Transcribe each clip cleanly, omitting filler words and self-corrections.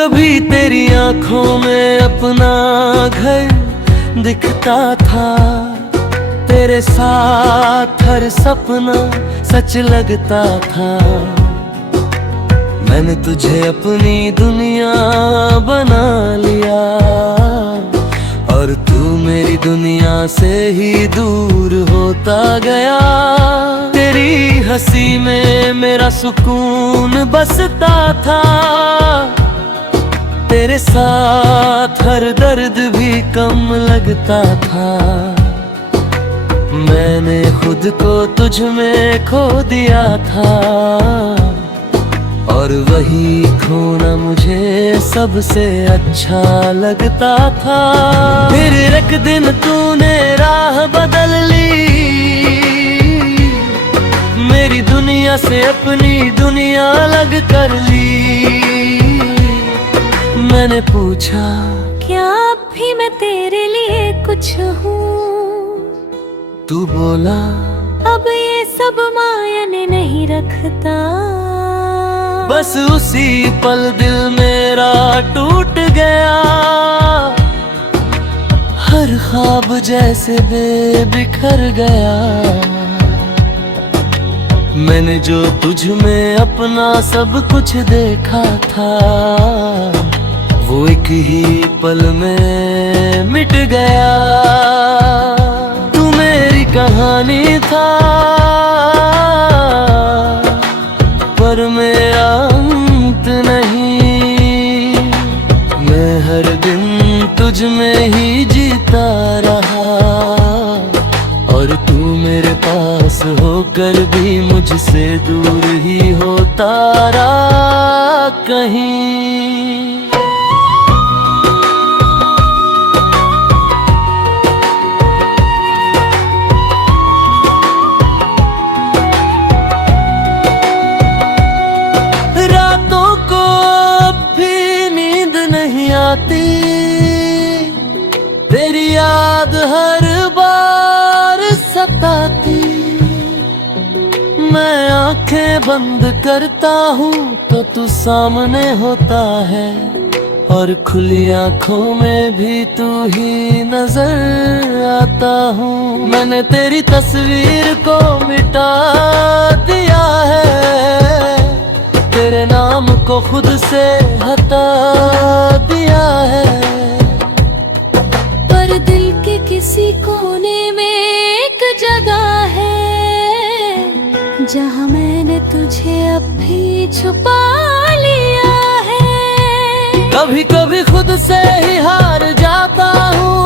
कभी तेरी आंखों में अपना घर दिखता था, तेरे साथ हर सपना सच लगता था। मैंने तुझे अपनी दुनिया बना लिया और तू मेरी दुनिया से ही दूर होता गया। तेरी हंसी में मेरा सुकून बसता था, तेरे साथ हर दर्द भी कम लगता था। मैंने खुद को तुझ में खो दिया था और वही खोना मुझे सबसे अच्छा लगता था। फिर एक दिन तूने राह बदल ली, मेरी दुनिया से अपनी दुनिया अलग कर ली। मैंने पूछा क्या अब भी मैं तेरे लिए कुछ हूँ? तू बोला अब ये सब मायने नहीं रखता। बस उसी पल दिल मेरा टूट गया, हर ख्वाब जैसे बेबिखर गया। मैंने जो तुझ में अपना सब कुछ देखा था, वो एक ही पल में मिट गया। तू मेरी कहानी था पर मेरा अंत नहीं। मैं हर दिन तुझ में ही जीता रहा और तू मेरे पास होकर भी मुझसे दूर ही होता रहा कहीं। तेरी याद हर बार सताती, मैं आंखें बंद करता हूँ तो तू सामने होता है और खुली आंखों में भी तू ही नजर आता हूँ। मैंने तेरी तस्वीर को मिटा दिया है, तेरे नाम को खुद से हटा दिया है। पर दिल के किसी कोने में एक जगह है जहाँ मैंने तुझे अब भी छुपा लिया है। कभी कभी खुद से ही हार जाता हूँ,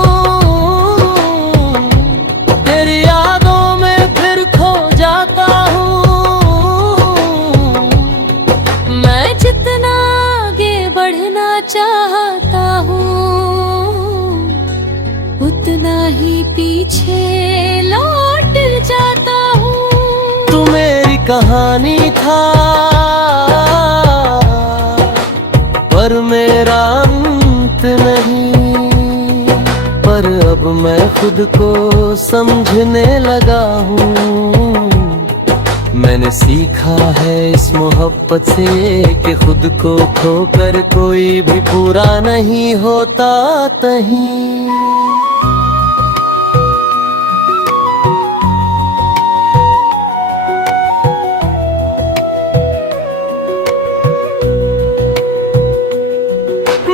तेरी यादों में फिर खो जाता हूँ। मैं जितना आगे बढ़ना चाहता हूँ, उतना ही पीछे लौट जाता हूँ। तू मेरी कहानी था पर मेरा अंत नहीं। पर अब मैं खुद को समझने लगा हूँ। मैंने सीखा है इस मोहब्बत से कि खुद को खोकर कोई भी पूरा नहीं होता तहीं।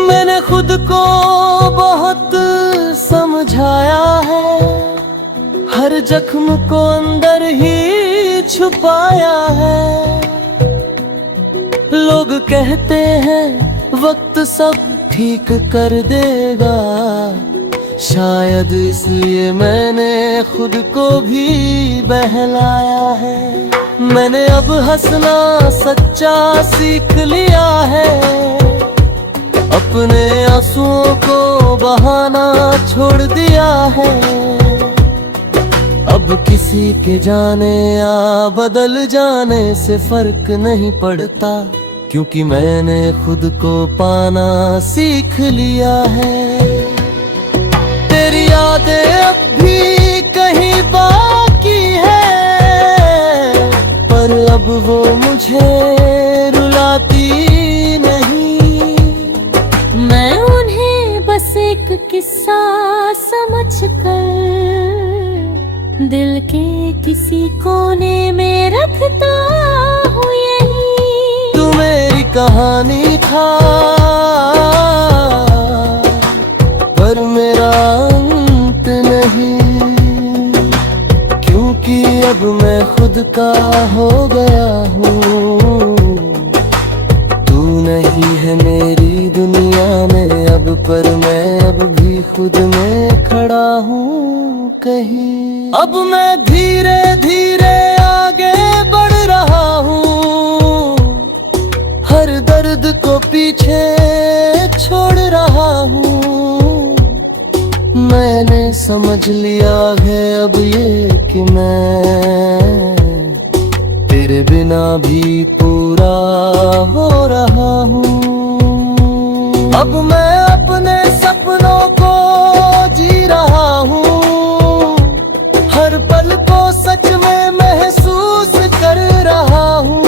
मैंने खुद को बहुत समझाया है, हर जख्म को अंदर ही छुपाया है। लोग कहते हैं वक्त सब ठीक कर देगा, शायद इसलिए मैंने खुद को भी बहलाया है। मैंने अब हंसना सच्चा सीख लिया है, अपने आंसुओं को बहाना छोड़ दिया है। अब किसी के जाने या बदल जाने से फर्क नहीं पड़ता, क्योंकि मैंने खुद को पाना सीख लिया है। तेरी यादें अब भी कहीं बाकी है, पर अब वो मुझे रुलाती नहीं। कर दिल के किसी कोने में रखता हूँ यही। तू मेरी कहानी था पर मेरा अंत नहीं, क्योंकि अब मैं खुद का हो गया हूँ। तू नहीं है मेरी दुनिया में अब, पर मैं अब भी खुद में खड़ा हूँ कहीं। अब मैं धीरे धीरे आगे बढ़ रहा हूँ, हर दर्द को पीछे छोड़ रहा हूँ। मैंने समझ लिया है अब ये कि मैं तेरे बिना भी पूरा हो रहा हूँ। अब मैं अपने सपनों को जी रहा हूँ, हर पल को सच में महसूस कर रहा हूँ।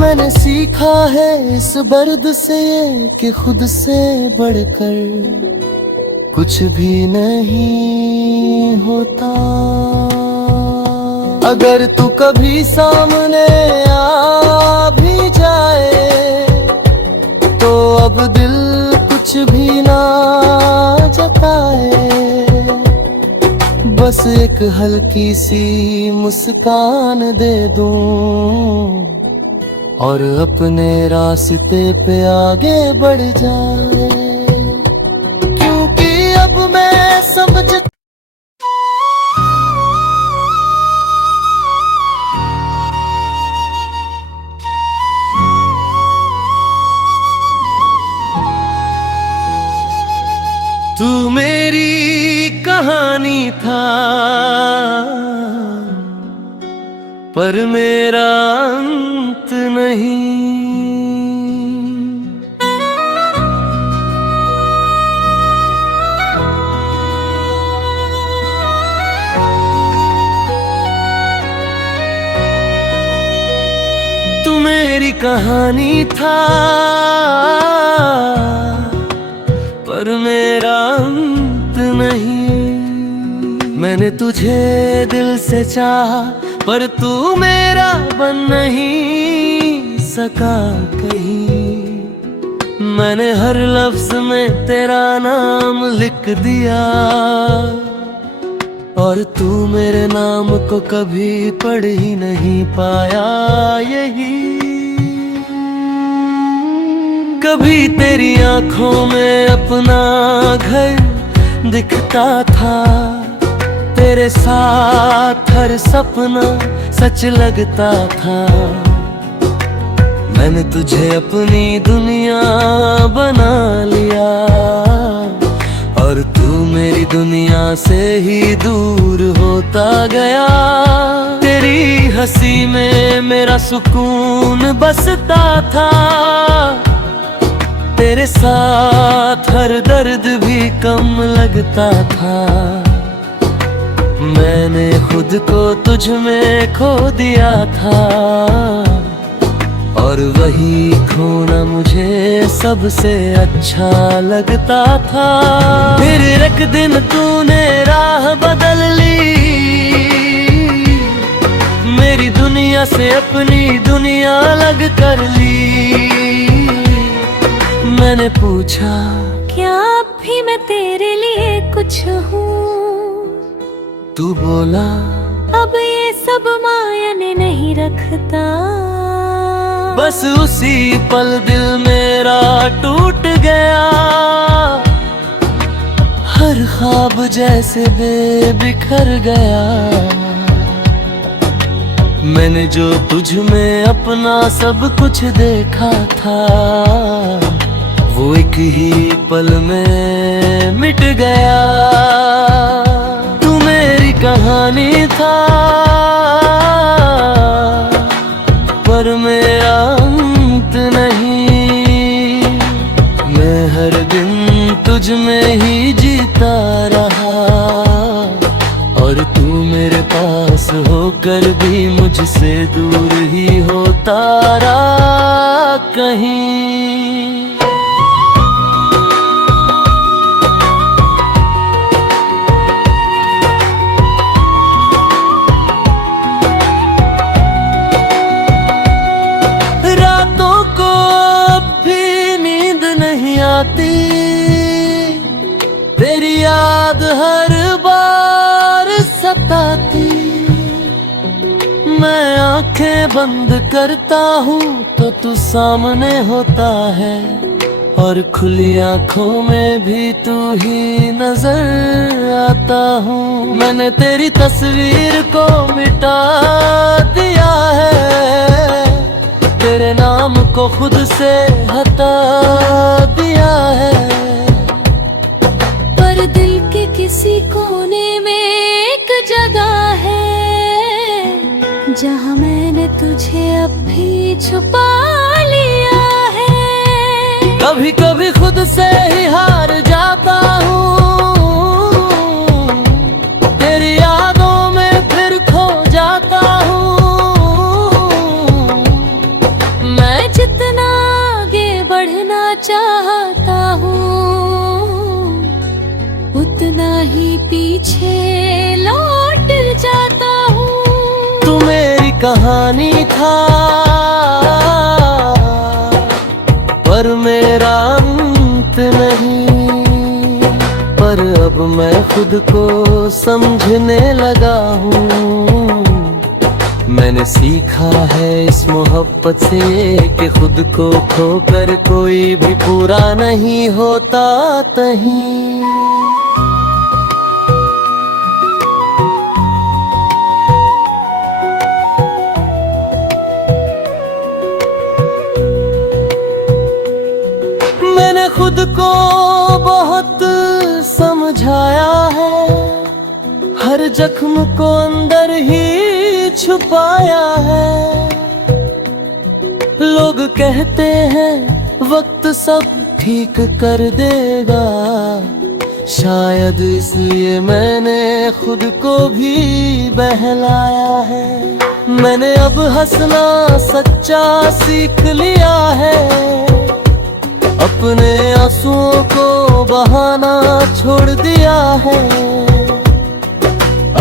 मैंने सीखा है इस दर्द से ये कि खुद से बढ़कर कुछ भी नहीं होता। अगर तू कभी सामने आ भी जाए तो अब दिल कुछ भी ना जताए। बस एक हल्की सी मुस्कान दे दूं और अपने रास्ते पे आगे बढ़ जाए, क्योंकि अब मैं समझ तू मेरी कहानी था पर मेरा अंत नहीं। तू मेरी कहानी था पर मेरा अंत नहीं। मैंने तुझे दिल से चाहा पर तू मेरा बन नहीं सका कहीं। मैंने हर लफ्ज में तेरा नाम लिख दिया और तू मेरे नाम को कभी पढ़ ही नहीं पाया। यही कभी तेरी आंखों में अपना घर दिखता था, तेरे साथ हर सपना सच लगता था। मैंने तुझे अपनी दुनिया बना लिया और तू मेरी दुनिया से ही दूर होता गया। तेरी हंसी में मेरा सुकून बसता था, तेरे साथ हर दर्द भी कम लगता था। मैंने खुद को तुझ में खो दिया था और वही खोना मुझे सबसे अच्छा लगता था। फिर एक दिन तूने राह बदल ली, मेरी दुनिया से अपनी दुनिया अलग कर ली। मैंने पूछा क्या अब भी मैं तेरे लिए कुछ हूँ? तू बोला अब ये सब मायने नहीं रखता। बस उसी पल दिल मेरा टूट गया, हर ख्वाब जैसे बेबिखर गया। मैंने जो तुझ में अपना सब कुछ देखा था वो एक ही पल में मिट गया। तू मेरी कहानी था पर मेरा अंत नहीं। मैं हर दिन तुझ में ही जीता रहा और तू मेरे पास होकर भी मुझसे दूर ही होता रहा कहीं। बंद करता हूँ तो तू सामने होता है, और खुली आंखों में भी तू ही नजर आता हूँ। मैंने तेरी तस्वीर को मिटा दिया है, तेरे नाम को खुद से हटा दिया है। पर दिल के किसी कोने में एक जगह है, जहाँ मैंने तुझे अब भी छुपा लिया है। कभी कभी खुद से ही हार जाता हूँ, तेरी यादों में फिर खो जाता हूँ। मैं जितना आगे बढ़ना चाहता हूँ, उतना ही पीछे लौट जाता हूँ। तू मेरी कहानी था, पर मेरा अंत नहीं। पर अब मैं खुद को समझने लगा हूँ। मैंने सीखा है इस मोहब्बत से कि खुद को खोकर कोई भी पूरा नहीं होता कहीं। मैंने खुद को बहुत समझाया है, हर जख्म को अंदर ही छुपाया है। लोग कहते हैं वक्त सब ठीक कर देगा, शायद इसलिए मैंने खुद को भी बहलाया है। मैंने अब हंसना सच्चा सीख लिया है, अपने आंसुओं को बहाना छोड़ दिया है।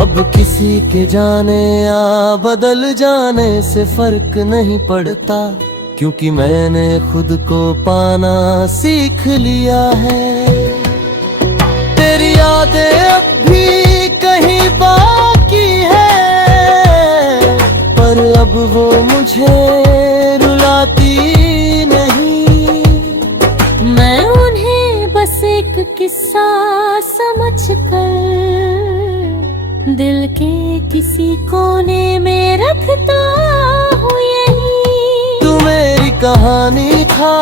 अब किसी के जाने या बदल जाने से फर्क नहीं पड़ता, क्योंकि मैंने खुद को पाना सीख लिया है। तेरी यादें अब भी कहीं बाकी है, पर अब वो मुझे रुलाती नहीं। मैं उन्हें बस एक किस्सा समझकर दिल के किसी कोने में रखता हूँ यही। तू मेरी कहानी था,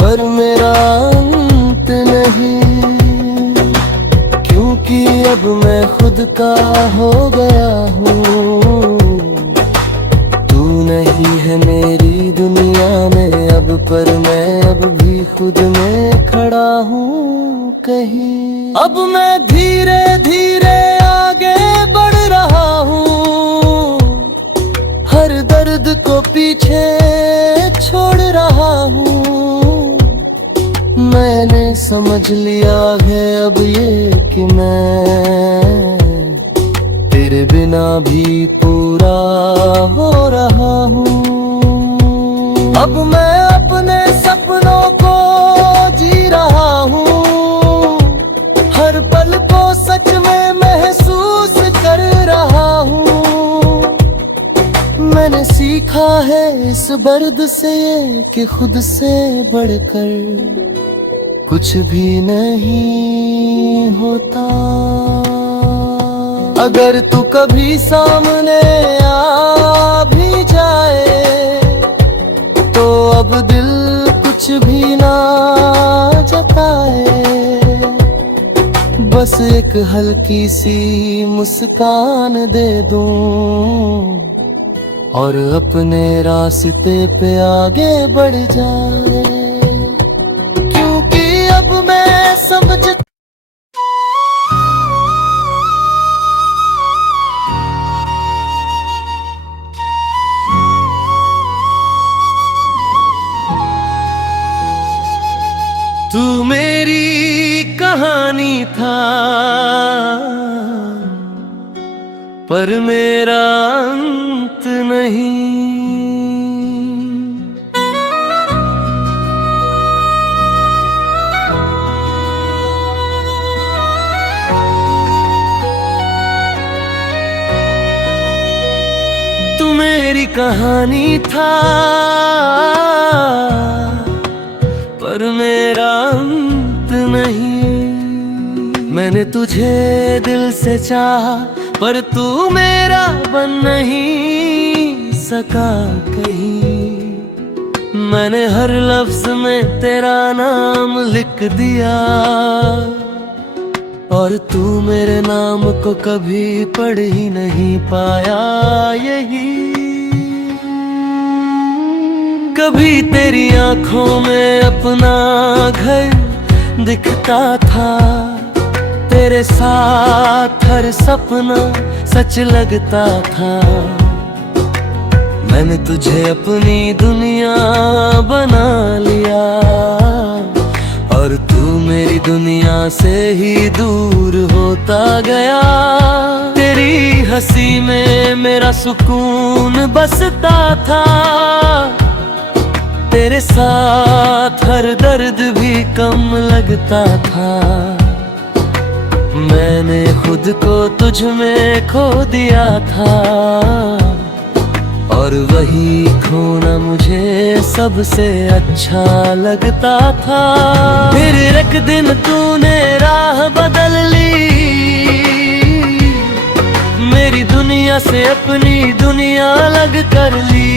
पर मेरा अंत नहीं, क्योंकि अब मैं खुद का हो गया हूँ। तू नहीं है मेरी दुनिया में अब, पर मैं अब भी खुद में खड़ा हूँ कहीं। अब मैं धीरे धीरे आगे बढ़ रहा हूँ, हर दर्द को पीछे छोड़ रहा हूँ। मैंने समझ लिया है अब ये कि मैं तेरे बिना भी पूरा हो रहा हूँ। अब मैं अपने सपनों को जी रहा हूँ, हर पल को सच में महसूस कर रहा हूँ। मैंने सीखा है इस दर्द से ये कि खुद से बढ़कर कुछ भी नहीं होता। अगर तू कभी सामने आ भी जाए, तो अब दिल कुछ भी ना जताए। बस एक हल्की सी मुस्कान दे दूं, और अपने रास्ते पे आगे बढ़ जाए। क्योंकि अब मैं समझ तू मेरी कहानी था, पर मेरा अंत नहीं। कहानी था, पर मेरा अंत नहीं। मैंने तुझे दिल से चाहा, पर तू मेरा बन नहीं सका कहीं। मैंने हर लफ्ज में तेरा नाम लिख दिया, और तू मेरे नाम को कभी पढ़ ही नहीं पाया। यही कभी तेरी आंखों में अपना घर दिखता था, तेरे साथ हर सपना सच लगता था। मैंने तुझे अपनी दुनिया बना लिया, और तू मेरी दुनिया से ही दूर होता गया। तेरी हंसी में मेरा सुकून बसता था, तेरे साथ हर दर्द भी कम लगता था। मैंने खुद को तुझ में खो दिया था, और वही खोना मुझे सबसे अच्छा लगता था। फिर एक दिन तूने राह बदल ली, मेरी दुनिया से अपनी दुनिया अलग कर ली।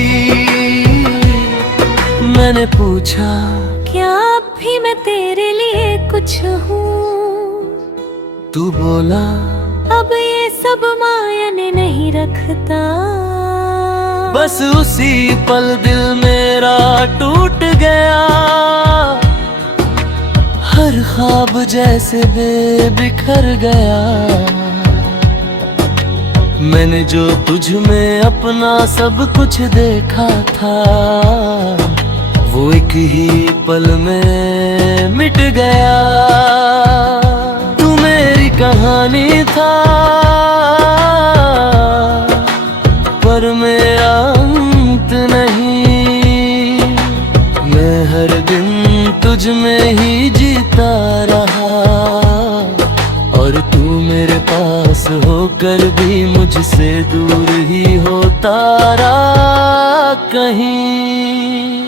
मैंने पूछा, क्या अब भी मैं तेरे लिए कुछ हूँ? तू बोला, अब ये सब मायने नहीं रखता। बस उसी पल दिल मेरा टूट गया, हर ख्वाब जैसे बेबिखर गया। मैंने जो तुझ में अपना सब कुछ देखा था, वो एक ही पल में मिट गया। तू मेरी कहानी था, पर मेरा अंत नहीं। मैं हर दिन तुझ में ही जीता रहा, और तू मेरे पास होकर भी मुझसे दूर ही होता रहा कहीं।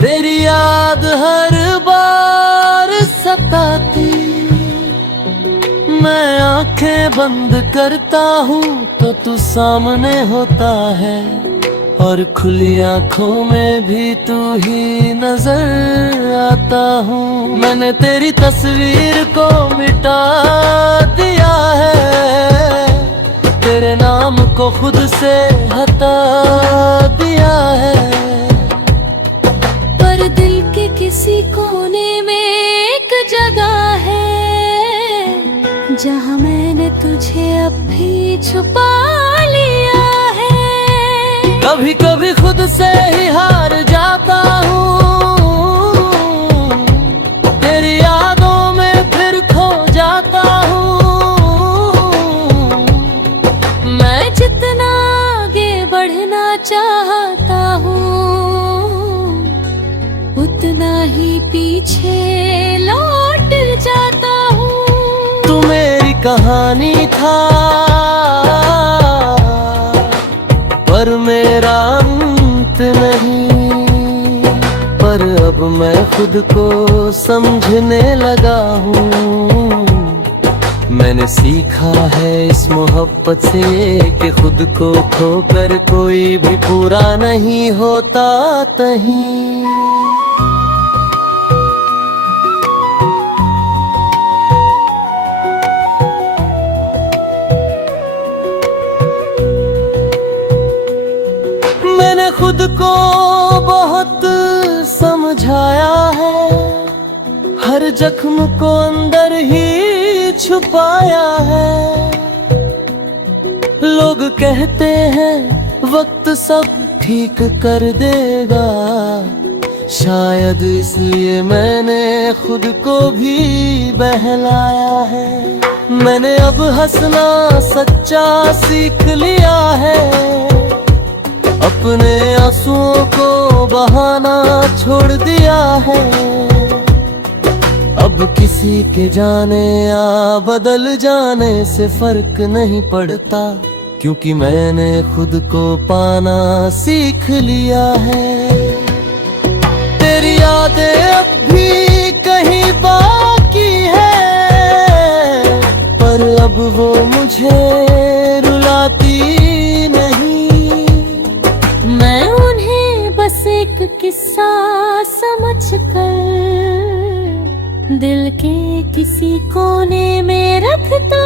तेरी याद हर बार सताती। मैं आंखें बंद करता हूँ तो तू सामने होता है, और खुली आंखों में भी तू ही नजर आता हूँ। मैंने तेरी तस्वीर को मिटा दिया है, तेरे नाम को खुद से हटा दिया है। पर दिल के किसी कोने में एक जगह है, जहाँ मैंने तुझे अब भी छुपा लिया है। कभी कभी खुद से ही हार जाता हूँ, तेरी यादों में फिर खो जाता हूँ। मैं जितना आगे बढ़ना चाहता हूँ, उतना ही पीछे लौट जाता हूँ। तू मेरी कहानी था, पर मेरा अंत नहीं। पर अब मैं खुद को समझने लगा हूँ। मैंने सीखा है इस मोहब्बत से कि खुद को खोकर कोई भी पूरा नहीं होता कहीं। मैंने खुद को बहुत समझाया है, हर जख्म को अंदर ही छुपाया है। लोग कहते हैं वक्त सब ठीक कर देगा, शायद इसलिए मैंने खुद को भी बहलाया है। मैंने अब हंसना सच्चा सीख लिया है, अपने आंसुओं को बहाना छोड़ दिया है। अब किसी के जाने या बदल जाने से फर्क नहीं पड़ता, क्योंकि मैंने खुद को पाना सीख लिया है। तेरी यादें अब भी कहीं बाकी है, पर अब वो मुझे रुलाती नहीं। मैं उन्हें बस एक किस्सा समझकर दिल के किसी कोने में रखता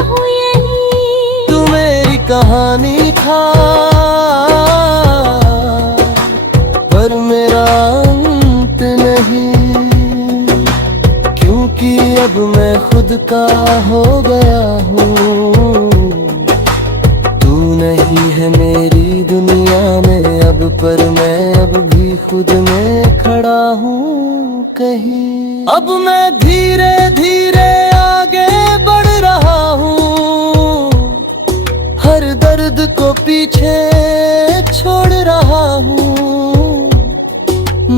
हूँ यही। तू मेरी कहानी था, पर मेरा अंत नहीं, क्योंकि अब मैं खुद का हो गया हूँ। तू नहीं है मेरी दुनिया में अब, पर मैं अब भी खुद में खड़ा हूँ कहीं। अब मैं धीरे धीरे आगे बढ़ रहा हूँ, हर दर्द को पीछे छोड़ रहा हूँ।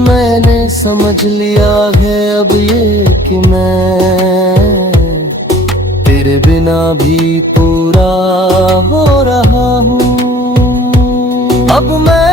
मैंने समझ लिया है अब ये कि मैं तेरे बिना भी पूरा हो रहा हूँ। अब मैं